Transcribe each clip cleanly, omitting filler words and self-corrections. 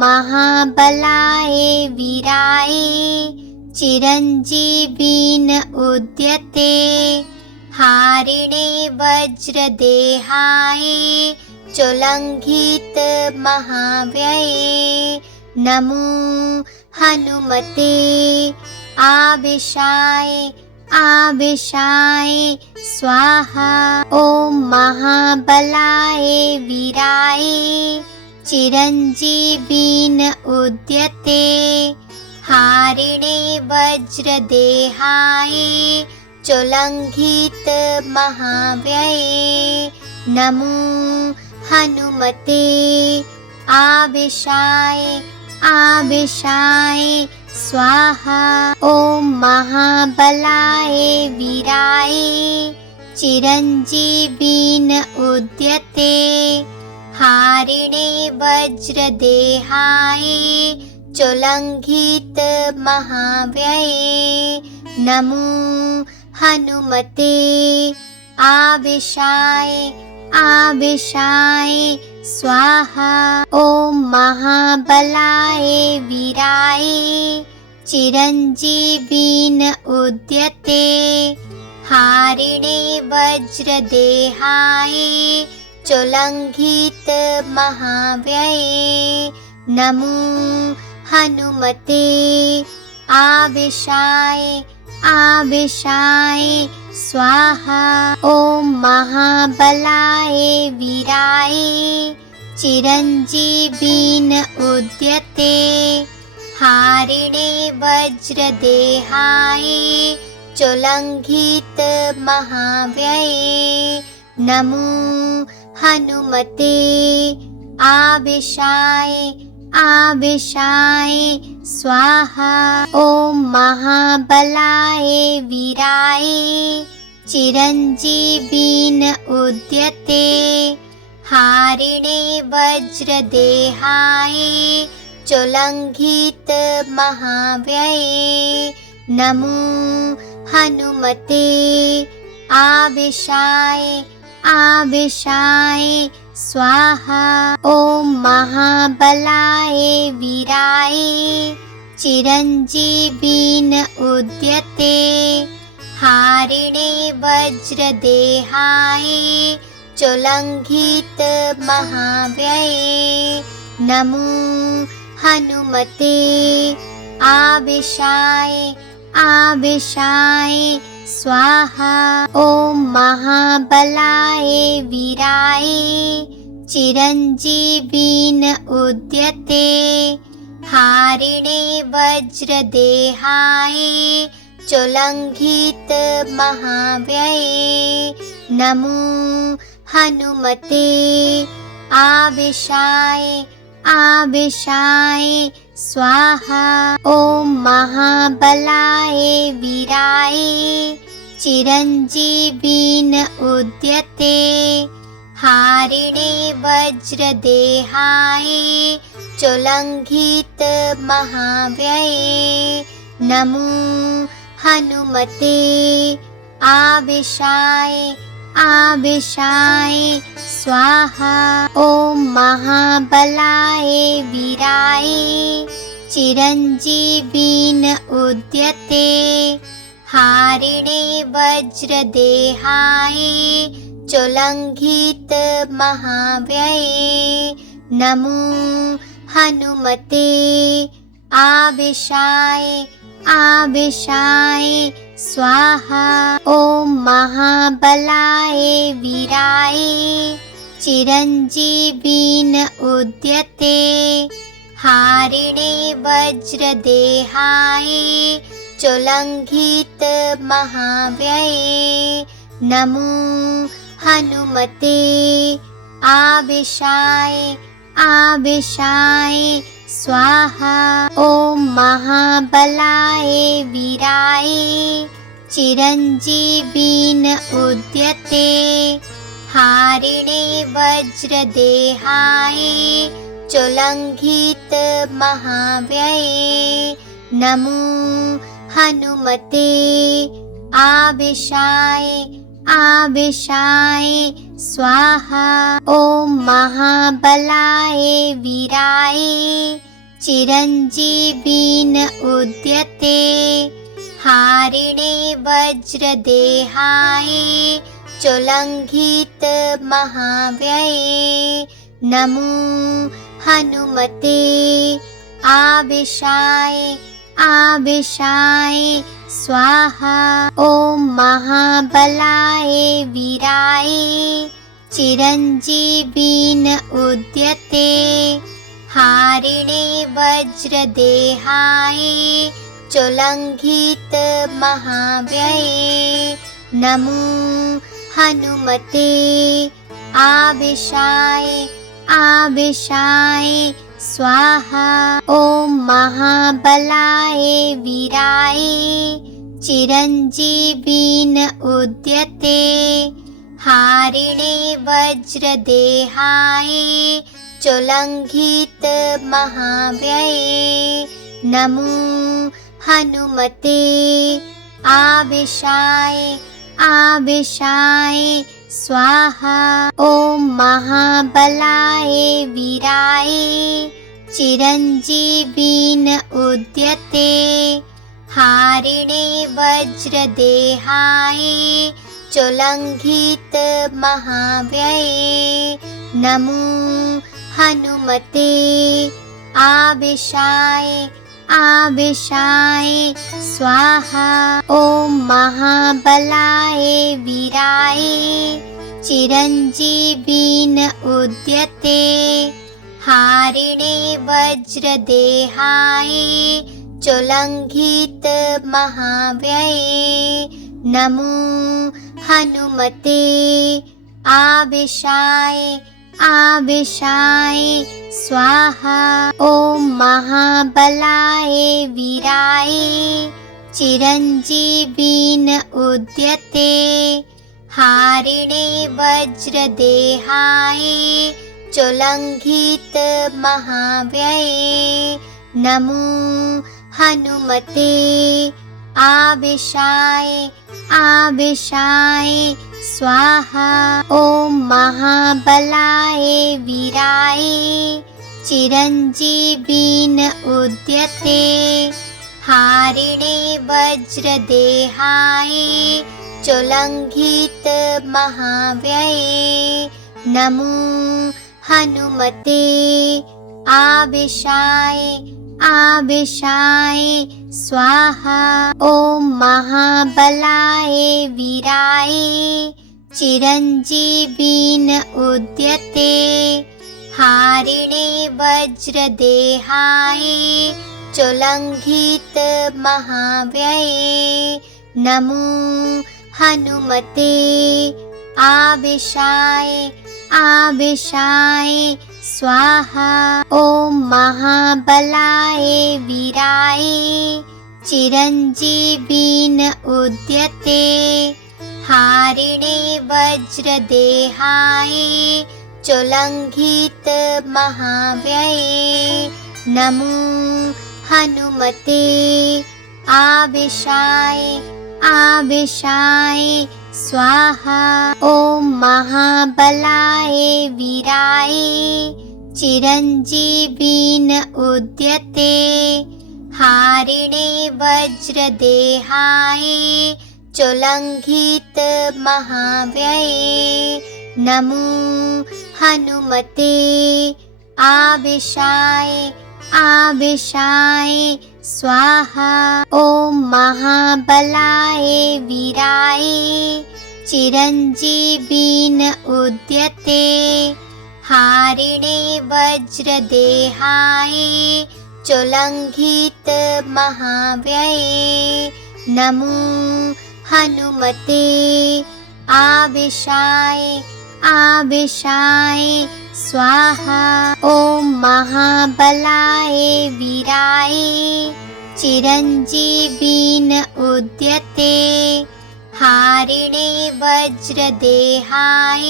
महाबलाय वीराय चिरञ्जीविन उद्यते हारिणे वज्रदेहाय चोल्लङ्घित महाव्यये नमो हनुमते आवेशाय आवेशाय स्वाहा। ॐ महाबलाय वीराय चिरञ्जीविन उद्यते हारिणे वज्रदेहाय चोल्लङ्घित महाव्यये नमो हनुमते आवेशाय आवेशाय स्वाहा। ॐ महाबलाय वीराय चिरञ्जीविन उद्यते हारिणे वज्रदेहाय चोल्लङ्घित महाव्यये नमो हनुमते आवेशाय आवेशाय स्वाहा। ॐ महाबलाय वीराय चिरञ्जीविन उद्यते हारिणे वज्रदेहाय चोल्लङ्घित महाव्यये नमो हनुमते आवेशाय आवेशाय स्वाहा। ॐ महाबलाय वीराय चिरञ्जीविन उद्यते हारिणे वज्रदेहाय चोल्लङ्घित महाव्यये नमो हनुमते आवेशाय आवेशाय स्वाहा। ॐ महाबलाय वीराय चिरञ्जीविन उद्यते हारिणे वज्रदेहाय चोल्लङ्घित महाव्यये नमो हनुमते आवेशाय आवेशाय स्वाहा। ॐ महाबलाय वीराय चिरञ्जीविन उद्यते हारिणे वज्रदेहाय चोल्लङ्घित महाव्यये नमो हनुमते आवेशाय आवेशाय स्वाहा। ॐ महाबलाय वीराय चिरञ्जीविन उद्यते हारिणे वज्रदेहाय चोल्लङ्घित महाव्यये नमो हनुमते आवेशाय आवेशाय स्वाहा। ॐ महाबलाय वीराय चिरञ्जीविन उद्यते हारिणे वज्रदेहाय चोल्लङ्घित महाव्यये नमो हनुमते आवेशाय आवेशाय स्वाहा। ॐ महाबलाय वीराय चिरञ्जीविन उद्यते हारिणे वज्रदेहाय चोल्लङ्घित महाव्यये नमो हनुमते आवेशाय आवेशाय स्वाहा। ॐ महाबलाय वीराय चिरञ्जीविन उद्यते हारिणे वज्रदेहाय चोल्लङ्घित महाव्यये नमो हनुमते आवेशाय आवेशाय स्वाहा। ॐ महाबलाय वीराय चिरञ्जीविन उद्यते हारिणे वज्रदेहाय चोल्लङ्घित महाव्यये नमो हनुमते आवेशाय आवेशाय स्वाहा। ॐ महाबलाय वीराय चिरञ्जीविन उद्यते हारिणे वज्रदेहाय चोल्लङ्घित महाव्यये नमो हनुमते आवेशाय आवेशाय स्वाहा। ॐ महाबलाय वीराय चिरञ्जीविन उद्यते हारिणे वज्रदेहाय चोल्लङ्घित महाव्यये नमो हनुमते आवेशाय आवेशाय स्वाहा। ॐ महाबलाय वीराय चिरञ्जीविन उद्यते हारिणे वज्रदेहाय चोल्लङ्घित महाव्यये नमो हनुमते आवेशाय आवेशाय स्वाहा। ॐ महाबलाय वीराय चिरञ्जीविन उद्यते हारिणे वज्रदेहाय चोल्लङ्घित महाव्यये नमो हनुमते आवेशाय आवेशाय स्वाहा। ॐ महाबलाय वीराय चिरञ्जीविन उद्यते हारिणे वज्रदेहाय चोल्लङ्घित महाव्यये नमो हनुमते आवेशाय आवेशाय स्वाहा। ॐ महाबलाय वीराय चिरञ्जीविन उद्यते हारिणे वज्रदेहाय चोल्लङ्घित महाव्यये नमो हनुमते आवेशाय आवेशाय स्वाहा। ॐ महाबलाय वीराय चिरञ्जीविन उद्यते हारिणे वज्रदेहाय चोल्लङ्घित महाव्यये नमो हनुमते आवेशाय आवेशाय स्वाहा। ॐ महाबलाय वीराय चिरञ्जीविन उद्यते हारिणे वज्रदेहाय चोल्लङ्घित महाव्यये नमो हनुमते आवेशाय आवेशाय स्वाहा। ॐ महाबलाय वीराय चिरञ्जीविन उद्यते हारिणे वज्रदेहाय चोल्लङ्घित महाव्यये नमो हनुमते आवेशाय आवेशाय स्वाहा। ॐ महाबलाय वीराय चिरञ्जीविन उद्यते हारिणे वज्रदेहाय चोल्लङ्घित महाव्यये नमो हनुमते आवेशाय आवेशाय स्वाहा। ॐ महाबलाय वीराय चिरञ्जीविन उद्यते हारिणे वज्रदेहाय चोल्लङ्घित महाव्यये नमो हनुमते आवेशाय आवेशाय स्वाहा। ॐ महाबलाय वीराय चिरञ्जीविन उद्यते हारिणे वज्रदेहाय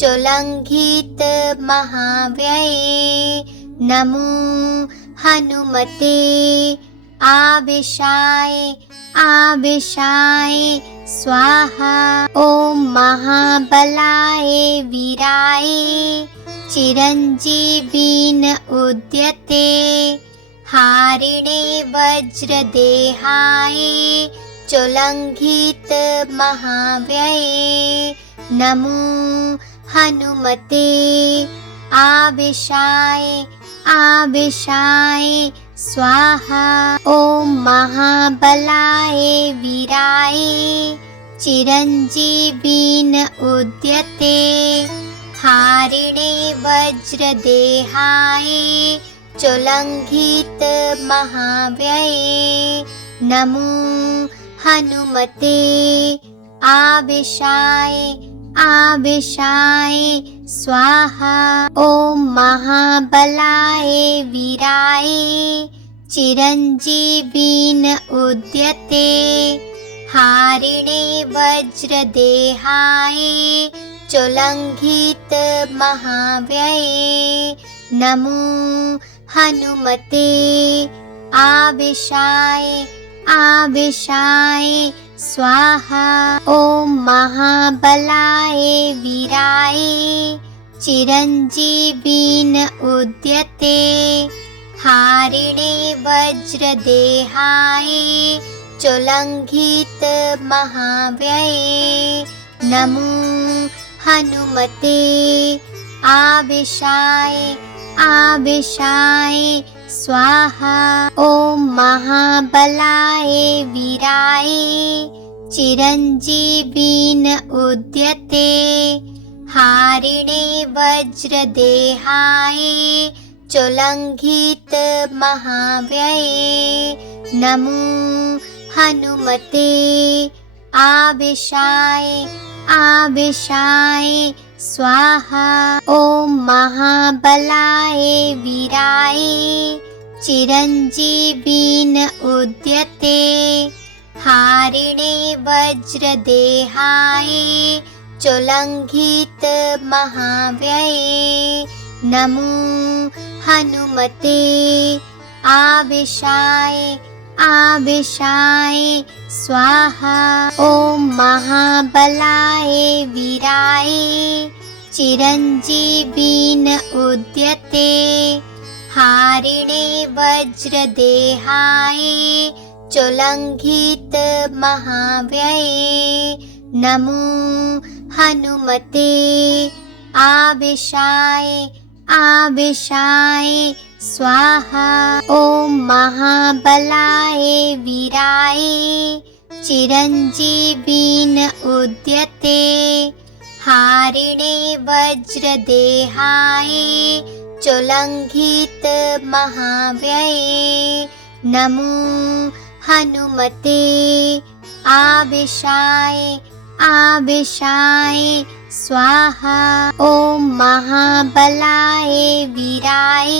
चोल्लङ्घित महाव्यये नमो हनुमते आवेशाय आवेशाय स्वाहा। ॐ महाबलाय वीराय चिरञ्जीविन उद्यते हारिणे वज्रदेहाय चोल्लङ्घित महाव्यये नमो हनुमते आवेशाय आवेशाय स्वाहा। ॐ महाबलाय वीराय चिरञ्जीविन उद्यते हारिणे वज्रदेहाय चोल्लङ्घित महाव्यये नमो हनुमते आवेशाय आवेशाय स्वाहा। ॐ महाबलाय वीराय चिरञ्जीविन उद्यते हारिणे वज्रदेहाय चोल्लङ्घित महाव्यये नमो हनुमते आवेशाय आवेशाय स्वाहा। ॐ महाबलाय वीराय चिरञ्जीविन उद्यते हारिणे वज्रदेहाय चोल्लङ्घित महाव्यये नमो हनुमते आवेशाय आवेशाय स्वाहा। ॐ महाबलाय वीराय चिरञ्जीविन उद्यते हारिणे वज्रदेहाय चोल्लङ्घित महाव्यये नमो हनुमते आवेशाय आवेशाय स्वाहा। ॐ महाबलाय वीराय चिरञ्जीविन उद्यते हारिणे वज्रदेहाय चोल्लङ्घित महाव्यये नमो हनुमते आवेशाय आवेशाय स्वाहा। ॐ महाबलाय वीराय चिरञ्जीविन उद्यते हारिणे वज्रदेहाय चोल्लङ्घित महाव्यये नमो हनुमते आवेशाय आवेशाय स्वाहा। ॐ महाबलाय वीराय चिरञ्जीविन उद्यते हारिणे वज्रदेहाय चोल्लङ्घित महाव्यये नमो हनुमते आवेशाय आवेशाय स्वाहा। ॐ महाबलाय वीराय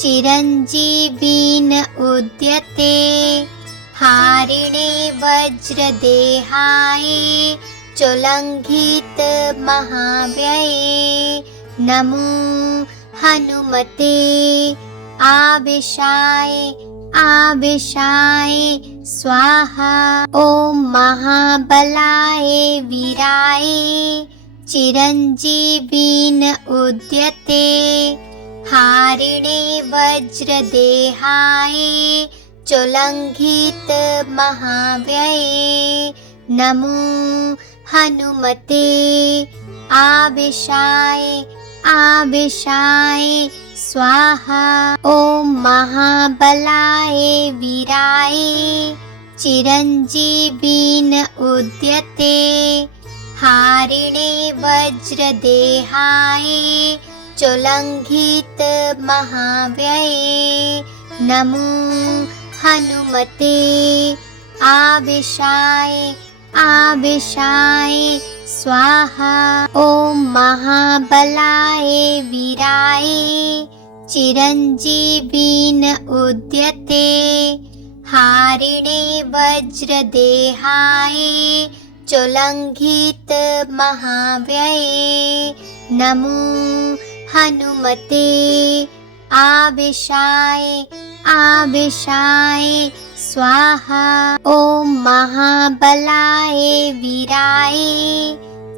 चिरञ्जीविन उद्यते हारिणे वज्रदेहाय चोल्लङ्घित महाव्यये नमो हनुमते आवेशाय आवेशाय स्वाहा। ॐ महाबलाय वीराय चिरञ्जीविन उद्यते हारिणे वज्रदेहाय चोल्लङ्घित महाव्यये नमो हनुमते आवेशाय आवेशाय स्वाहा। ॐ महाबलाय वीराय चिरञ्जीविन उद्यते हारिणे वज्रदेहाय चोल्लङ्घित महाव्यये नमो हनुमते आवेशाय आवेशाय स्वाहा। ॐ महाबलाय वीराय चिरञ्जीविन उद्यते हारिणे वज्रदेहाय चोल्लङ्घित महाव्यये नमो हनुमते आवेशाय आवेशाय स्वाहा। ॐ महाबलाय वीराय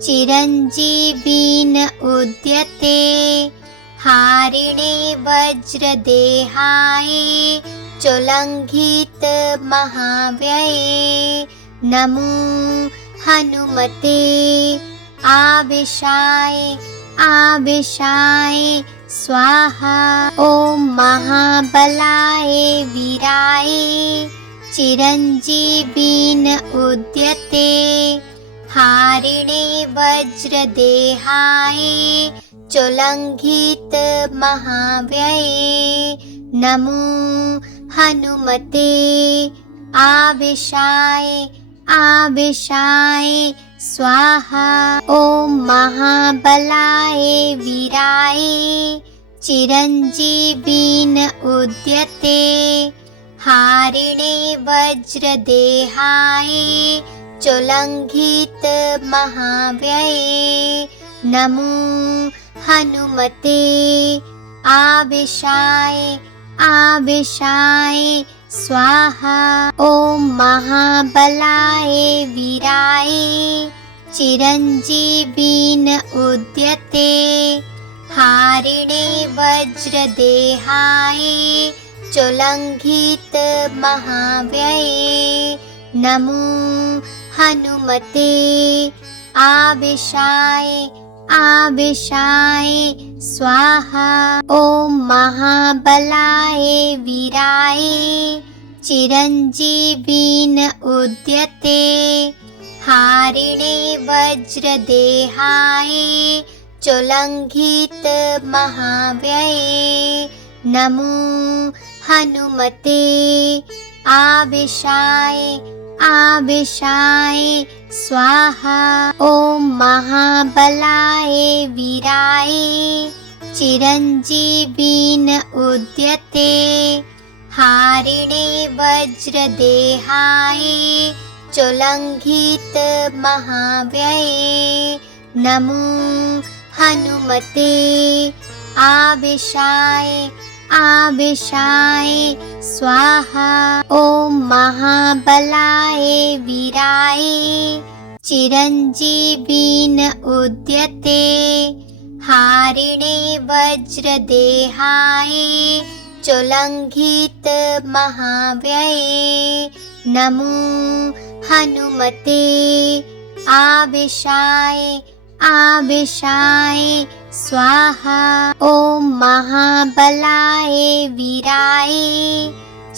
चिरञ्जीविन उद्यते हारिणे वज्रदेहाय चोल्लङ्घित महाव्यये नमो हनुमते आवेशाय आवेशाय स्वाहा। ॐ महाबलाय वीराय चिरञ्जीविन उद्यते हारिणे वज्रदेहाय चोल्लङ्घित महाव्यये नमो हनुमते आवेशाय आवेशाय स्वाहा। ॐ महाबलाय वीराय चिरञ्जीविन उद्यते हारिणे वज्रदेहाय चोल्लङ्घित महाव्यये नमो हनुमते आवेशाय आवेशाय स्वाहा। ॐ महाबलाय वीराय चिरञ्जीविन उद्यते हारिणे वज्रदेहाय चोल्लङ्घित महाव्यये नमो हनुमते आवेशाय आवेशाय स्वाहा। ॐ महाबलाय वीराय चिरञ्जीविन उद्यते हारिणे वज्रदेहाय चोल्लङ्घित महाव्यये नमो हनुमते आवेशाय आवेशाय स्वाहा। ॐ महाबलाय वीराय चिरञ्जीविन उद्यते हारिणे वज्रदेहाय चोल्लङ्घित महाव्यये नमो हनुमते आवेशाय आवेशाय स्वाहा। ॐ महाबलाय वीराय चिरञ्जीविन उद्यते हारिणे वज्रदेहाय चोल्लङ्घित महाव्यये नमो हनुमते आवेशाय आवेशाय स्वाहा। ॐ महाबलाय वीराय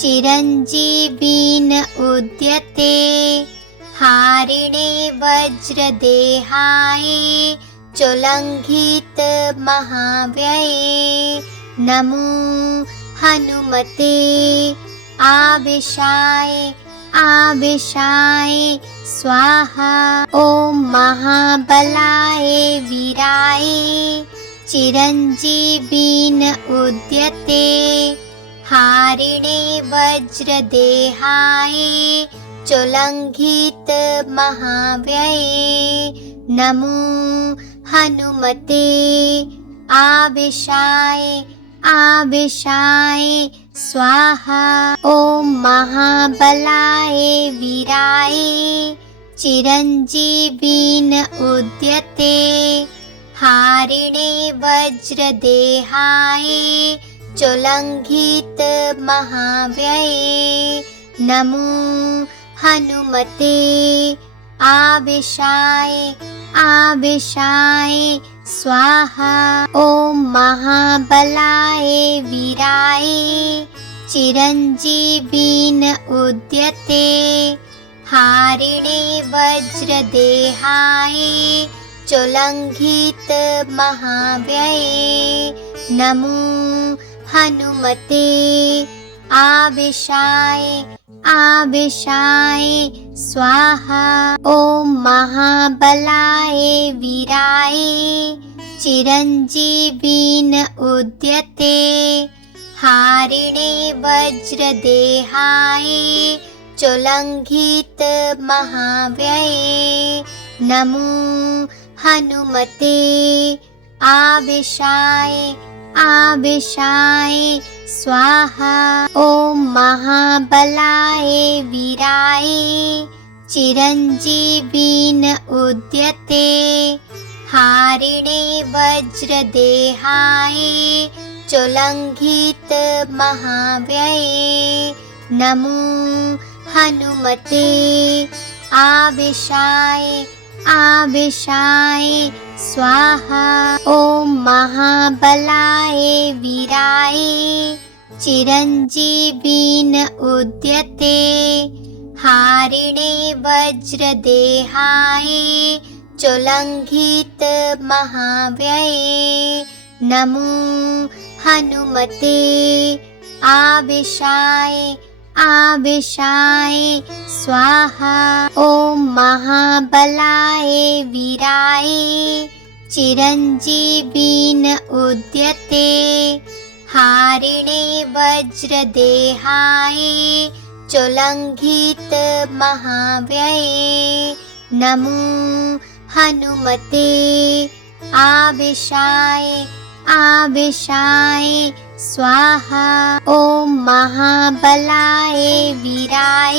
चिरञ्जीविन उद्यते हारिणे वज्रदेहाय चोल्लङ्घित महाव्यये नमो हनुमते आवेशाय आवेशाय स्वाहा। ॐ महाबलाय वीराय चिरञ्जीविन उद्यते हारिणे वज्रदेहाय चोल्लङ्घित महाव्यये नमो हनुमते आवेशाय आवेशाय स्वाहा। ॐ महाबलाय वीराय चिरञ्जीविन उद्यते हारिणे वज्रदेहाय चोल्लङ्घित महाव्यये नमो हनुमते आवेशाय आवेशाय स्वाहा। ॐ महाबलाय वीराय चिरञ्जीविन उद्यते हारिणे वज्रदेहाय चोल्लङ्घित महाव्यये नमो हनुमते आवेशाय आवेशाय स्वाहा। ॐ महाबलाय वीराय चिरञ्जीविन उद्यते हारिणे वज्रदेहाय चोल्लङ्घित महाव्यये नमो हनुमते आवेशाय आवेशाय स्वाहा। ॐ महाबलाय वीराय चिरञ्जीविन उद्यते हारिणे वज्रदेहाय चोल्लङ्घित महाव्यये नमो हनुमते आवेशाय आवेशाय स्वाहा। ॐ महाबलाय वीराय चिरञ्जीविन उद्यते हारिणे वज्रदेहाय चोल्लङ्घित महाव्यये नमो हनुमते आवेशाय आवेशाय स्वाहा। ॐ महाबलाय वीराय चिरञ्जीविन उद्यते हारिणे वज्रदेहाय चोल्लङ्घित महाव्यये नमो हनुमते आवेशाय आवेशाय स्वाहा। ॐ महाबलाय वीराय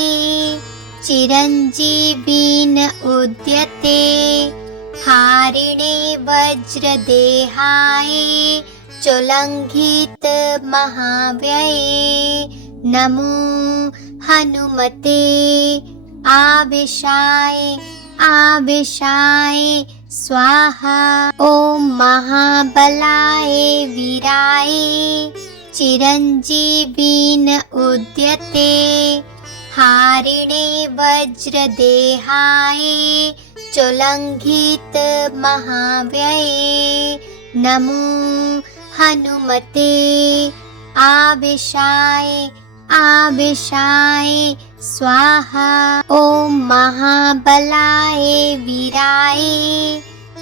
चिरञ्जीविन उद्यते हारिणे वज्रदेहाय चोल्लङ्घित महाव्यये नमो हनुमते आवेशाय आवेशाय स्वाहा। ॐ महाबलाय वीराय चिरञ्जीविन उद्यते हारिणे वज्रदेहाय चोल्लङ्घित महाव्यये नमो हनुमते आवेशाय आवेशाय स्वाहा। ॐ महाबलाय वीराय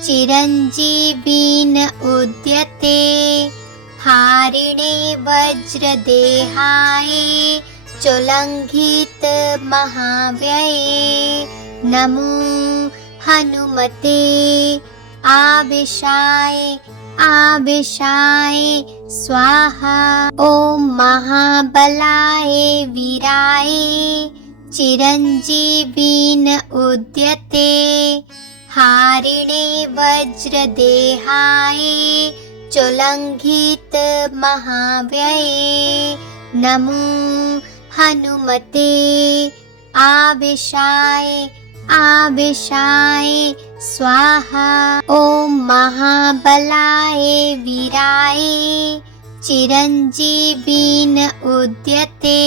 चिरञ्जीविन उद्यते हारिणे वज्रदेहाय चोल्लङ्घित महाव्यये नमो हनुमते आवेशाय आवेशाय स्वाहा। ॐ महाबलाय वीराय चिरञ्जीविन उद्यते हारिणे वज्रदेहाय चोल्लङ्घित महाव्यये नमो हनुमते आवेशाय आवेशाय स्वाहा। ॐ महाबलाय वीराय चिरञ्जीविन उद्यते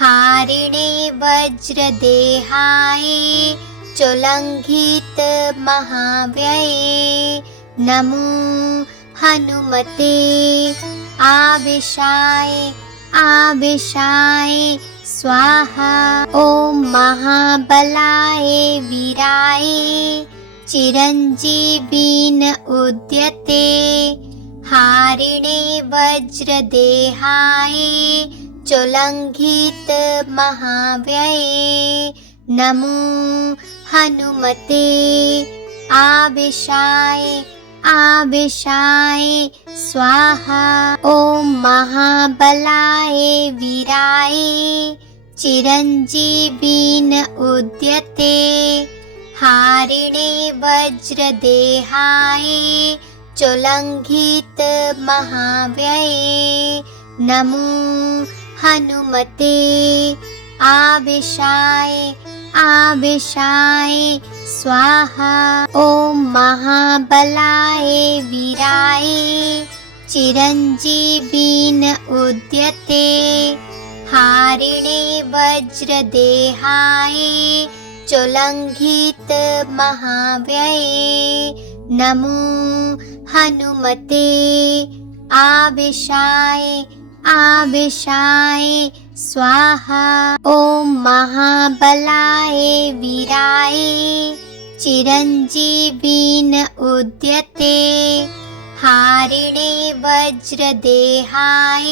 हारिणे वज्रदेहाय चोल्लङ्घित महाव्यये नमो हनुमते आवेशाय आवेशाय स्वाहा। ॐ महाबलाय वीराय चिरञ्जीविन उद्यते हारिणे वज्रदेहाय चोल्लङ्घित महाव्यये नमो हनुमते आवेशाय आवेशाय स्वाहा। ॐ महाबलाय वीराय चिरञ्जीविन उद्यते हारिणे वज्रदेहाय चोल्लङ्घित महाव्यये नमो हनुमते आवेशाय आवेशाय स्वाहा। ॐ महाबलाय वीराय चिरञ्जीविन उद्यते हारिणे वज्रदेहाय चोल्लङ्घित महाव्यये नमो हनुमते आवेशाय आवेशाय स्वाहा। ॐ महाबलाय वीराय चिरञ्जीविन उद्यते हारिणे वज्रदेहाय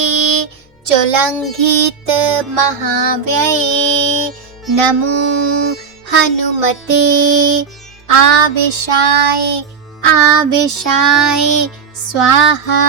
चोल्लङ्घित महाव्यये नमो हनुमते आवेशाय आवेशाय स्वाहा।